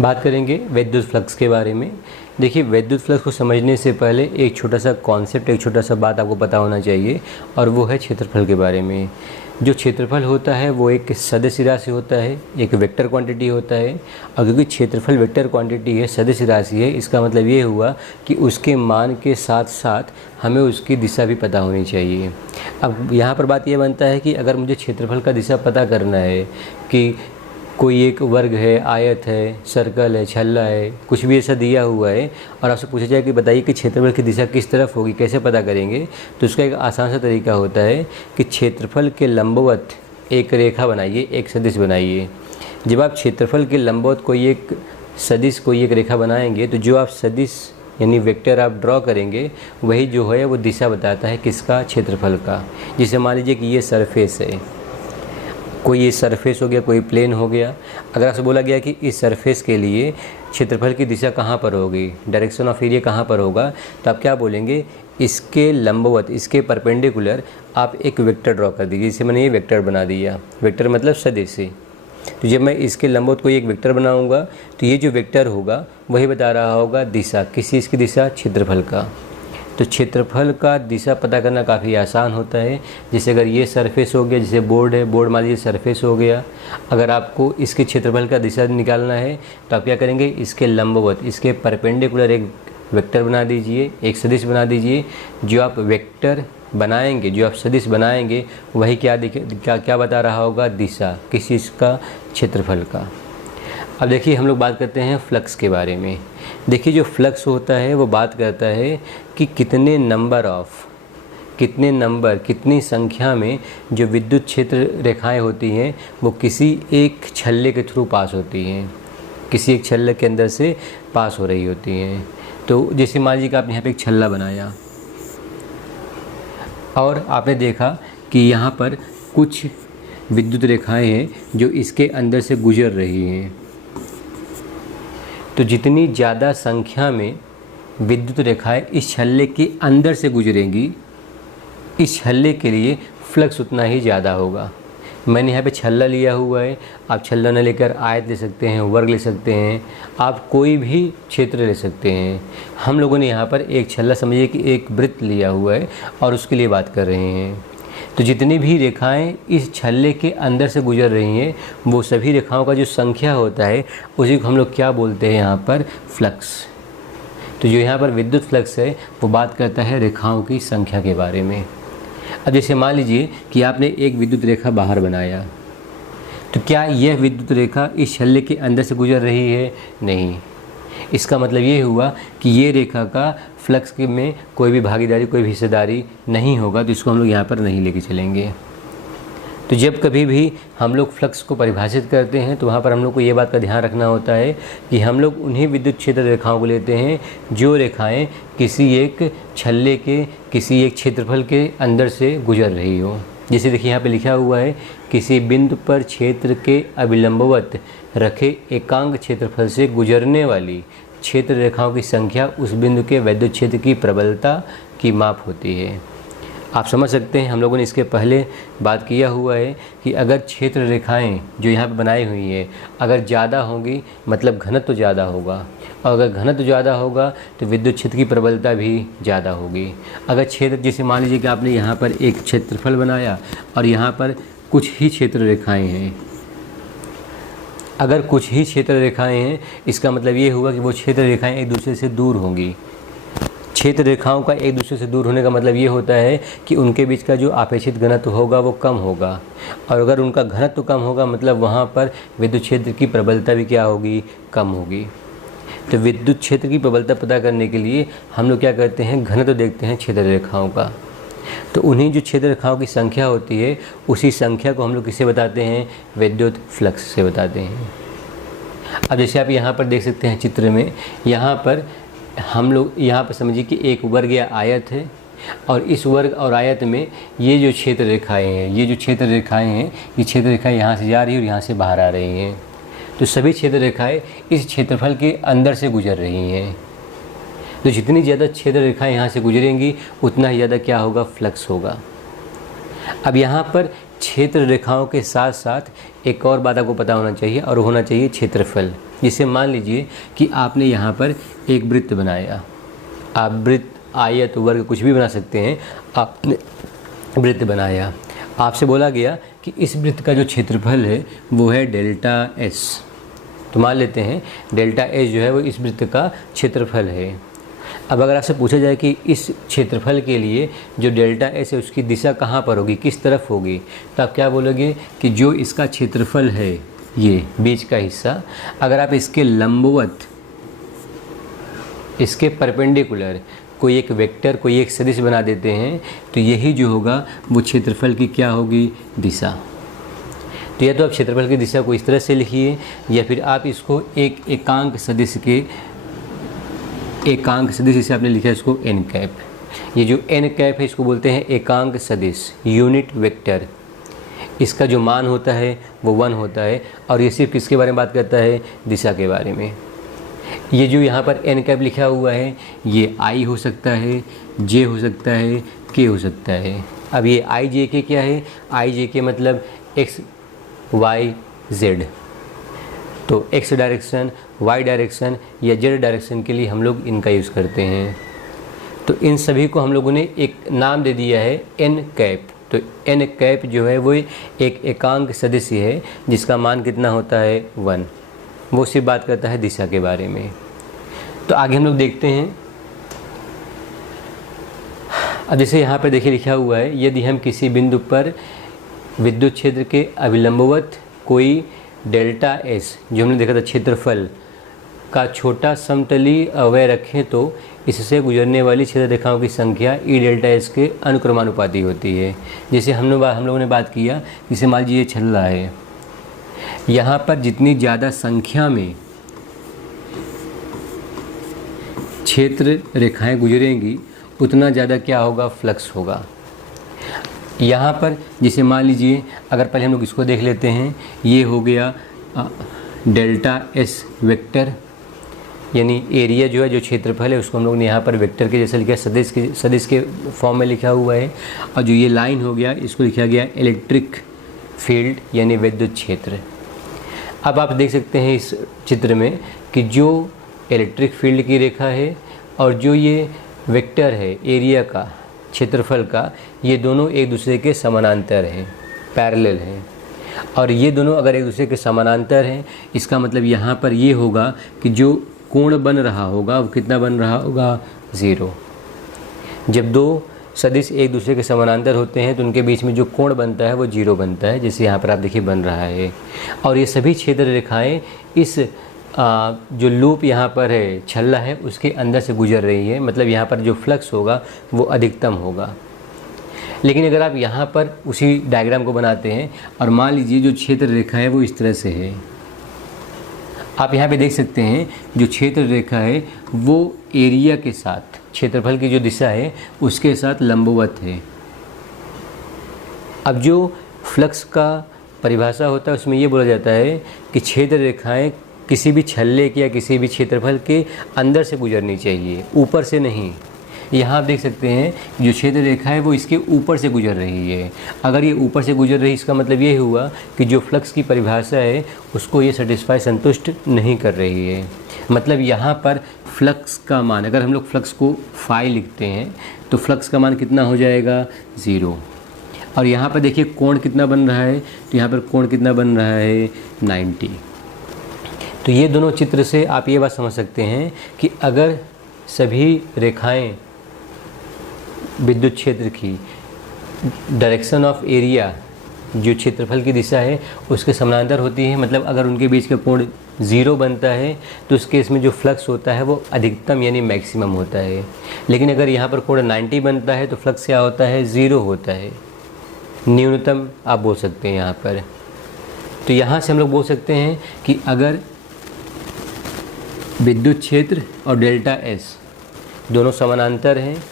बात करेंगे विद्युत फ्लक्स के बारे में। देखिए, विद्युत फ्लक्स को समझने से पहले एक छोटा सा कॉन्सेप्ट, एक छोटा सा बात आपको पता होना चाहिए, और वो है क्षेत्रफल के बारे में। जो क्षेत्रफल होता है वो एक सदिश राशि होता है, एक वेक्टर क्वांटिटी होता है। और क्योंकि क्षेत्रफल वेक्टर क्वांटिटी है, सदिश राशि है, इसका मतलब ये हुआ कि उसके मान के साथ साथ हमें उसकी दिशा भी पता होनी चाहिए। अब यहाँ पर बात ये बनता है कि अगर मुझे क्षेत्रफल का दिशा पता करना है कि कोई एक वर्ग है, आयत है, सर्कल है, छल्ला है, कुछ भी ऐसा दिया हुआ है, और आपसे पूछा जाए कि बताइए कि क्षेत्रफल की दिशा किस तरफ होगी, कैसे पता करेंगे, तो उसका एक आसान सा तरीका होता है कि क्षेत्रफल के लंबवत एक रेखा बनाइए, एक सदिश बनाइए। जब आप क्षेत्रफल के लंबवत कोई एक सदिश, कोई एक रेखा बनाएंगे, तो जो आप सदिश यानी वेक्टर आप ड्रॉ करेंगे, वही जो है वो दिशा बताता है किसका, क्षेत्रफल का। जैसे मान लीजिए कि ये सरफेस है, कोई ये सरफेस हो गया, कोई प्लेन हो गया। अगर आपसे बोला गया कि इस सरफेस के लिए क्षेत्रफल की दिशा कहाँ पर होगी, डायरेक्शन ऑफ एरिया कहाँ पर होगा, तो आप क्या बोलेंगे, इसके लंबवत, इसके परपेंडिकुलर आप एक वेक्टर ड्रॉ कर दीजिए। जैसे मैंने ये वेक्टर बना दिया, वेक्टर मतलब सदिश। तो जब मैं इसके लंबवत कोई एक वेक्टर बनाऊंगा, तो ये जो वेक्टर होगा वही बता रहा होगा दिशा, किस चीज़ की दिशा, क्षेत्रफल का। तो क्षेत्रफल का दिशा पता करना काफ़ी आसान होता है। जैसे अगर ये सरफेस हो गया, जैसे बोर्ड है, बोर्ड मान लीजिए सरफेस हो गया, अगर आपको इसके क्षेत्रफल का दिशा निकालना है तो आप क्या करेंगे, इसके लंबवत, इसके परपेंडिकुलर एक वेक्टर बना दीजिए, एक सदिश बना दीजिए। जो आप वेक्टर बनाएंगे, जो आप सदिश बनाएंगे, वही क्या बता रहा होगा, दिशा, किस चीज़ का, क्षेत्रफल का। अब देखिए, हम लोग बात करते हैं फ्लक्स के बारे में। देखिए, जो फ्लक्स होता है वो बात करता है कि कितनी संख्या में जो विद्युत क्षेत्र रेखाएं होती हैं वो किसी एक छल्ले के थ्रू पास होती हैं, किसी एक छल्ले के अंदर से पास हो रही होती हैं। तो जैसे मान लीजिए कि आपने यहाँ पे एक छल्ला बनाया और आपने देखा कि यहाँ पर कुछ विद्युत रेखाएं हैं जो इसके अंदर से गुजर रही हैं। तो जितनी ज़्यादा संख्या में विद्युत रेखाएं इस छल्ले के अंदर से गुजरेंगी, इस छल्ले के लिए फ्लक्स उतना ही ज़्यादा होगा। मैंने यहाँ पे छल्ला लिया हुआ है, आप छल्ला न लेकर आयत ले सकते हैं, वर्ग ले सकते हैं, आप कोई भी क्षेत्र ले सकते हैं। हम लोगों ने यहाँ पर एक छल्ला, समझिए कि एक वृत्त लिया हुआ है और उसके लिए बात कर रहे हैं। तो जितनी भी रेखाएं इस छल्ले के अंदर से गुजर रही हैं, वो सभी रेखाओं का जो संख्या होता है उसी को हम लोग क्या बोलते हैं, यहाँ पर फ्लक्स। तो जो यहाँ पर विद्युत फ्लक्स है वो बात करता है रेखाओं की संख्या के बारे में। अब जैसे मान लीजिए कि आपने एक विद्युत रेखा बाहर बनाया, तो क्या यह विद्युत रेखा इस छल्ले के अंदर से गुजर रही है? नहीं। इसका मतलब ये हुआ कि ये रेखा का फ्लक्स में कोई भी भागीदारी, कोई भी हिस्सेदारी नहीं होगा, तो इसको हम लोग यहाँ पर नहीं लेके चलेंगे। तो जब कभी भी हम लोग फ्लक्स को परिभाषित करते हैं तो वहाँ पर हम लोग को ये बात का ध्यान रखना होता है कि हम लोग उन्हीं विद्युत क्षेत्र रेखाओं को लेते हैं जो रेखाएं किसी एक छल्ले के, किसी एक क्षेत्रफल के अंदर से गुजर रही हो। जैसे देखिए यहाँ पे लिखा हुआ है, किसी बिंदु पर क्षेत्र के अभिलंबवत रखे एकांक क्षेत्रफल से गुजरने वाली क्षेत्र रेखाओं की संख्या उस बिंदु के विद्युत क्षेत्र की प्रबलता की माप होती है। आप समझ सकते हैं, हम लोगों ने इसके पहले बात किया हुआ है कि अगर क्षेत्र रेखाएं जो यहाँ पे बनाई हुई हैं अगर ज़्यादा होंगी मतलब घनत्व तो ज़्यादा होगा, और अगर घनत्व ज़्यादा होगा तो विद्युत क्षेत्र की प्रबलता भी ज़्यादा होगी। अगर क्षेत्र, जैसे मान लीजिए कि आपने यहाँ पर एक क्षेत्रफल बनाया और यहाँ पर कुछ ही क्षेत्र रेखाएँ हैं, अगर कुछ ही क्षेत्र रेखाएँ हैं इसका मतलब ये हुआ कि वो क्षेत्र रेखाएँ एक दूसरे से दूर होंगी। क्षेत्र रेखाओं का एक दूसरे से दूर होने का मतलब ये होता है कि उनके बीच का जो आपेक्षित घनत्व होगा वो कम होगा, और अगर उनका घनत्व कम होगा मतलब वहाँ पर विद्युत क्षेत्र की प्रबलता भी क्या होगी, कम होगी। तो विद्युत क्षेत्र की प्रबलता पता करने के लिए हम लोग क्या करते हैं, घनत्व देखते हैं क्षेत्र रेखाओं का। तो उन्हीं जो क्षेत्र रेखाओं की संख्या होती है उसी संख्या को हम लोग किससे बताते हैं, विद्युत फ्लक्स से बताते हैं। अब जैसे आप यहाँ पर देख सकते हैं चित्र में, यहाँ पर हम लोग यहाँ पर समझिए कि एक वर्ग या आयत है, और इस वर्ग और आयत में ये जो क्षेत्र रेखाएं हैं, ये क्षेत्र रेखाएं यहाँ से जा रही है और यहाँ से बाहर आ रही हैं। तो सभी क्षेत्र रेखाएं इस क्षेत्रफल के अंदर से गुजर रही हैं। तो जितनी ज़्यादा क्षेत्र रेखाएं यहाँ से गुजरेंगी उतना ही ज़्यादा क्या होगा, फ्लक्स होगा। अब यहाँ पर क्षेत्र रेखाओं के साथ साथ एक और बात आपको पता होना चाहिए, और होना चाहिए क्षेत्रफल। जिसे मान लीजिए कि आपने यहाँ पर एक वृत्त बनाया, आप वृत्त, आयत, वर्ग कुछ भी बना सकते हैं, आपने वृत्त बनाया, आपसे बोला गया कि इस वृत्त का जो क्षेत्रफल है वो है डेल्टा एस। तो मान लेते हैं डेल्टा एस जो है वो इस वृत्त का क्षेत्रफल है। अब अगर आपसे पूछा जाए कि इस क्षेत्रफल के लिए जो डेल्टा एस है उसकी दिशा कहाँ पर होगी, किस तरफ होगी, तो आप क्या बोलोगे कि जो इसका क्षेत्रफल है ये बीच का हिस्सा, अगर आप इसके लंबवत, इसके परपेंडिकुलर कोई एक वेक्टर, कोई एक सदिश बना देते हैं तो यही जो होगा वो क्षेत्रफल की क्या होगी, दिशा। तो या तो आप क्षेत्रफल की दिशा को इस तरह से लिखिए या फिर आप इसको एक एकांक सदिश जिसे आपने लिखा है इसको एन कैप। ये जो एन कैप है इसको बोलते हैं एकांक सदिश, यूनिट वेक्टर। इसका जो मान होता है वो 1 होता है और ये सिर्फ किसके बारे में बात करता है, दिशा के बारे में। ये जो यहाँ पर एन कैप लिखा हुआ है ये आई हो सकता है, जे हो सकता है, के हो सकता है। अब ये आई जे के क्या है, आई जे के मतलब एक्स वाई जेड। तो एक्स डायरेक्शन, वाई डायरेक्शन या जेड डायरेक्शन के लिए हम लोग इनका यूज़ करते हैं। तो इन सभी को हम लोगों ने एक नाम दे दिया है एन कैप। तो एन कैप जो है वो एक एकांक सदिश है जिसका मान कितना होता है, 1। वो सिर्फ बात करता है दिशा के बारे में। तो आगे हम लोग देखते हैं। अब जैसे यहाँ पर देखिए लिखा हुआ है, यदि हम किसी बिंदु पर विद्युत क्षेत्र के अभिलंबवत कोई डेल्टा एस, जो हमने देखा था क्षेत्रफल का छोटा समतली अवयव रखें तो इससे गुजरने वाली क्षेत्र रेखाओं की संख्या ई डेल्टा एस के अनुक्रमानुपाती होती है। जैसे हम लोगों ने बात किया, जैसे मान लीजिए ये छल्ला है, यहाँ पर जितनी ज़्यादा संख्या में क्षेत्र रेखाएं गुजरेंगी उतना ज़्यादा क्या होगा, फ्लक्स होगा। यहाँ पर जैसे मान लीजिए अगर पहले हम लोग इसको देख लेते हैं, ये हो गया डेल्टा एस वेक्टर, यानी एरिया जो है, जो क्षेत्रफल है उसको हम लोग ने यहाँ पर वेक्टर के जैसे लिखा है, सदिश के फॉर्म में लिखा हुआ है। और जो ये लाइन हो गया इसको लिखा गया इलेक्ट्रिक फील्ड यानी विद्युत क्षेत्र। अब आप देख सकते हैं इस चित्र में कि जो इलेक्ट्रिक फील्ड की रेखा है और जो ये वेक्टर है एरिया का, क्षेत्रफल का, ये दोनों एक दूसरे के समानांतर हैं, पैरेलल हैं। और ये दोनों अगर एक दूसरे के समानांतर हैं, इसका मतलब यहाँ पर ये होगा कि जो कोण बन रहा होगा वो कितना बन रहा होगा, 0। जब दो सदिश एक दूसरे के समानांतर होते हैं तो उनके बीच में जो कोण बनता है वो 0 बनता है, जैसे यहाँ पर आप देखिए बन रहा है। और ये सभी क्षेत्र रेखाएं इस जो लूप यहाँ पर है, छल्ला है, उसके अंदर से गुजर रही है। मतलब यहाँ पर जो फ्लक्स होगा वो अधिकतम होगा। लेकिन अगर आप यहाँ पर उसी डायग्राम को बनाते हैं और मान लीजिए जो क्षेत्र रेखा है वो इस तरह से है, आप यहाँ पे देख सकते हैं जो क्षेत्र रेखा है वो एरिया के साथ, क्षेत्रफल की जो दिशा है उसके साथ लंबवत है। अब जो फ्लक्स का परिभाषा होता है उसमें ये बोला जाता है कि क्षेत्र रेखाएं किसी भी छल्ले के या किसी भी क्षेत्रफल के अंदर से गुजरनी चाहिए, ऊपर से नहीं। यहाँ आप देख सकते हैं जो क्षेत्र रेखा है वो इसके ऊपर से गुजर रही है। अगर ये ऊपर से गुजर रही है इसका मतलब ये हुआ कि जो फ्लक्स की परिभाषा है उसको ये संतुष्ट नहीं कर रही है। मतलब यहाँ पर फ्लक्स का मान, अगर हम लोग फ्लक्स को फाई लिखते हैं तो फ्लक्स का मान कितना हो जाएगा, 0। और यहाँ पर देखिए कोण कितना बन रहा है, तो यहाँ पर कोण कितना बन रहा है, 90। तो ये दोनों चित्र से आप ये बात समझ सकते हैं कि अगर सभी रेखाएं विद्युत क्षेत्र की डायरेक्शन ऑफ एरिया, जो क्षेत्रफल की दिशा है उसके समानांतर होती है, मतलब अगर उनके बीच का कोण 0 बनता है तो उस केस में जो फ्लक्स होता है वो अधिकतम यानी मैक्सिमम होता है। लेकिन अगर यहाँ पर कोण 90 बनता है तो फ्लक्स क्या होता है, 0 होता है, न्यूनतम आप बोल सकते हैं यहाँ पर। तो यहाँ से हम लोग बोल सकते हैं कि अगर विद्युत क्षेत्र और डेल्टा एस दोनों समानांतर हैं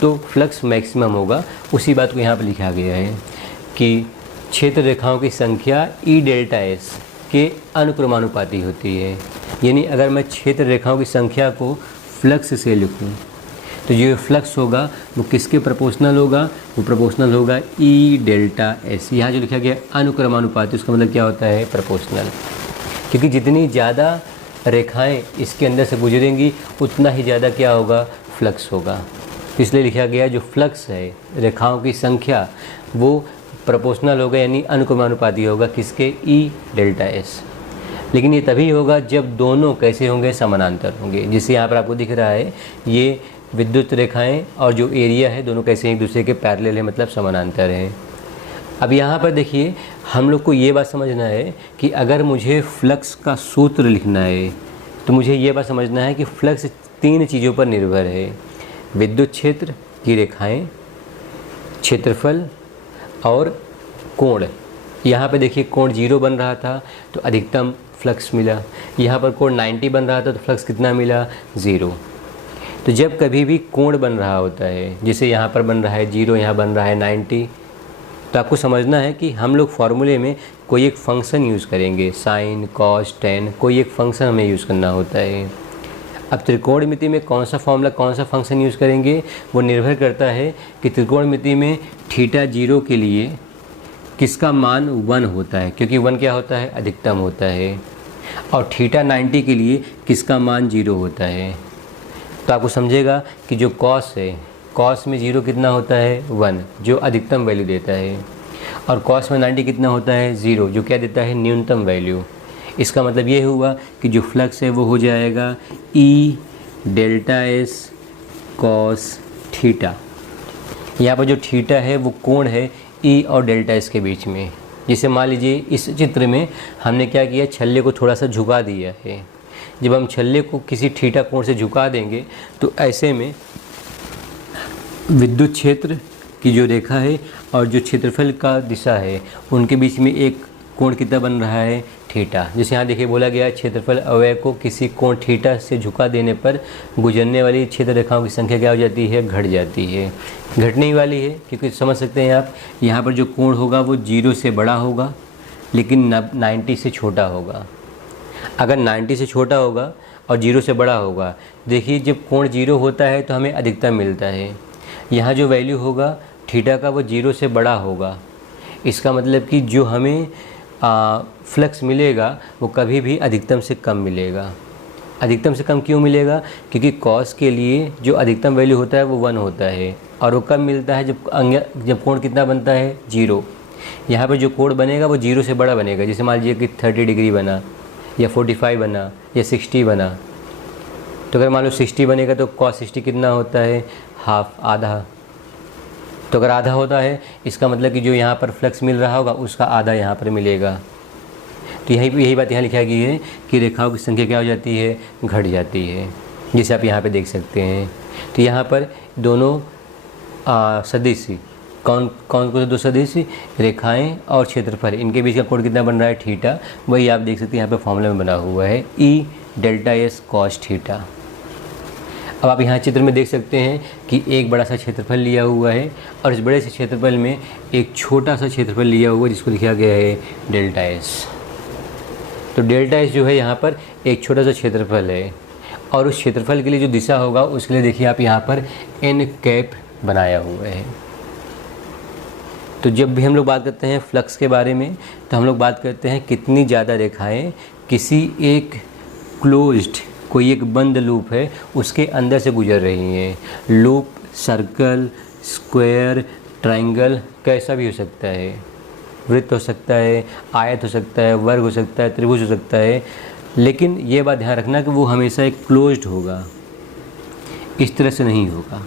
तो फ्लक्स मैक्सिमम होगा। उसी बात को यहाँ पर लिखा गया है कि क्षेत्र रेखाओं की संख्या ई डेल्टा एस के अनुक्रमानुपाती होती है। यानी अगर मैं क्षेत्र रेखाओं की संख्या को फ्लक्स से लिखूँ तो जो फ्लक्स होगा वो किसके प्रोपोर्शनल होगा, वो प्रोपोर्शनल होगा ई डेल्टा एस। यहाँ जो लिखा गया अनुक्रमानुपाती, उसका मतलब क्या होता है, प्रोपोर्शनल। क्योंकि जितनी ज़्यादा रेखाएं इसके अंदर से गुजरेंगी उतना ही ज़्यादा क्या होगा, फ्लक्स होगा। इसलिए लिखा गया जो फ्लक्स है रेखाओं की संख्या वो प्रोपोर्शनल होगा, यानी अनुक्रमानुपाती होगा किसके, ई डेल्टा एस। लेकिन ये तभी होगा जब दोनों कैसे होंगे, समानांतर होंगे। जिससे यहाँ पर आपको दिख रहा है ये विद्युत रेखाएं और जो एरिया है दोनों कैसे एक दूसरे के पैरेलल है, मतलब समानांतर है। अब यहाँ पर देखिए हम लोग को ये बात समझना है कि अगर मुझे फ्लक्स का सूत्र लिखना है तो मुझे ये बात समझना है कि फ्लक्स 3 चीज़ों पर निर्भर है, विद्युत क्षेत्र की रेखाएं, क्षेत्रफल और कोण। यहाँ पे देखिए कोण 0 बन रहा था तो अधिकतम फ्लक्स मिला, यहाँ पर कोण 90 बन रहा था तो फ्लक्स कितना मिला, 0। तो जब कभी भी कोण बन रहा होता है, जैसे यहाँ पर बन रहा है 0, यहाँ बन रहा है 90, तो आपको समझना है कि हम लोग फार्मूले में कोई एक फंक्शन यूज़ करेंगे, साइन, कॉस, टेन, कोई एक फंक्शन हमें यूज़ करना होता है। अब त्रिकोणमिति में कौन सा फॉर्मूला, कौन सा फंक्शन यूज़ करेंगे, वो निर्भर करता है कि त्रिकोणमिति में थीटा 0 के लिए किसका मान 1 होता है, क्योंकि 1 क्या होता है, अधिकतम होता है, और थीटा 90 के लिए किसका मान 0 होता है। तो आपको समझेगा कि जो कॉस है, कॉस में 0 कितना होता है, 1, जो अधिकतम वैल्यू देता है, और कॉस में 90 कितना होता है, 0, जो क्या देता है, न्यूनतम वैल्यू। इसका मतलब ये हुआ कि जो फ्लक्स है वो हो जाएगा ई डेल्टा एस कॉस थीटा। यहाँ पर जो थीटा है वो कोण है ई और डेल्टा एस के बीच में। जैसे मान लीजिए इस चित्र में हमने क्या किया, छल्ले को थोड़ा सा झुका दिया है। जब हम छल्ले को किसी थीटा कोण से झुका देंगे तो ऐसे में विद्युत क्षेत्र की जो रेखा है और जो क्षेत्रफल का दिशा है उनके बीच में एक कोण कितना बन रहा है, थीटा। जैसे यहाँ देखिए बोला गया क्षेत्रफल अवयव को किसी कोण थीटा से झुका देने पर गुजरने वाली क्षेत्र रेखाओं की संख्या क्या हो जाती है, घट जाती है। घटने ही वाली है क्योंकि समझ सकते हैं आप, यहाँ पर जो कोण होगा वो 0 से बड़ा होगा लेकिन 90 से छोटा होगा। अगर 90 से छोटा होगा और 0 से बड़ा होगा, देखिए जब कोण 0 होता है तो हमें अधिकतम मिलता है। यहाँ जो वैल्यू होगा थीटा का वो 0 से बड़ा होगा। इसका मतलब कि जो हमें फ्लक्स मिलेगा वो कभी भी अधिकतम से कम मिलेगा। अधिकतम से कम क्यों मिलेगा, क्योंकि कॉस के लिए जो अधिकतम वैल्यू होता है वो 1 होता है, और वो कब मिलता है जब कोण कितना बनता है, 0। यहाँ पर जो कोण बनेगा वो 0 से बड़ा बनेगा। जैसे मान लीजिए कि 30 डिग्री बना या 45 बना या 60 बना, तो अगर मान लो 60 बनेगा तो कॉस 60 कितना होता है, हाफ, आधा। तो अगर आधा होता है इसका मतलब कि जो यहाँ पर फ्लक्स मिल रहा होगा उसका आधा यहाँ पर मिलेगा। तो यही बात यहाँ लिखा गई है कि रेखाओं की संख्या क्या हो जाती है, घट जाती है, जैसे आप यहाँ पे देख सकते हैं। तो यहाँ पर दोनों सदिश, कौन कौन से दो सदिश, रेखाएं और क्षेत्रफल, इनके बीच का कोण कितना बन रहा है, थीटा। वही आप देख सकते हैं यहाँ पे फॉर्मूला में बना हुआ है ई डेल्टा एस कॉस थीटा। अब आप यहाँ चित्र में देख सकते हैं कि एक बड़ा सा क्षेत्रफल लिया हुआ है और इस बड़े से क्षेत्रफल में एक छोटा सा क्षेत्रफल लिया हुआ है जिसको लिखा गया है डेल्टा एस। तो डेल्टा एस जो है यहाँ पर एक छोटा सा क्षेत्रफल है, और उस क्षेत्रफल के लिए जो दिशा होगा उसके लिए देखिए आप यहाँ पर एन कैप बनाया हुआ है। तो जब भी हम लोग बात करते हैं फ्लक्स के बारे में तो हम लोग बात करते हैं कितनी ज़्यादा रेखाएं किसी एक क्लोज्ड, कोई एक बंद लूप है उसके अंदर से गुजर रही हैं। लूप, सर्कल, स्क्वायर, ट्रायंगल कैसा भी हो सकता है, वृत्त हो सकता है, आयत हो सकता है, वर्ग हो सकता है, त्रिभुज हो सकता है, लेकिन ये बात ध्यान रखना कि वो हमेशा एक क्लोज्ड होगा, इस तरह से नहीं होगा,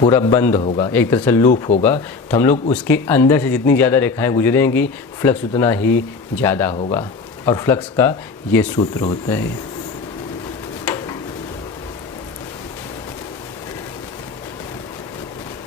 पूरा बंद होगा, एक तरह से लूप होगा। तो हम लोग उसके अंदर से जितनी ज़्यादा रेखाएं गुजरेंगी फ्लक्स उतना ही ज़्यादा होगा, और फ्लक्स का ये सूत्र होता है।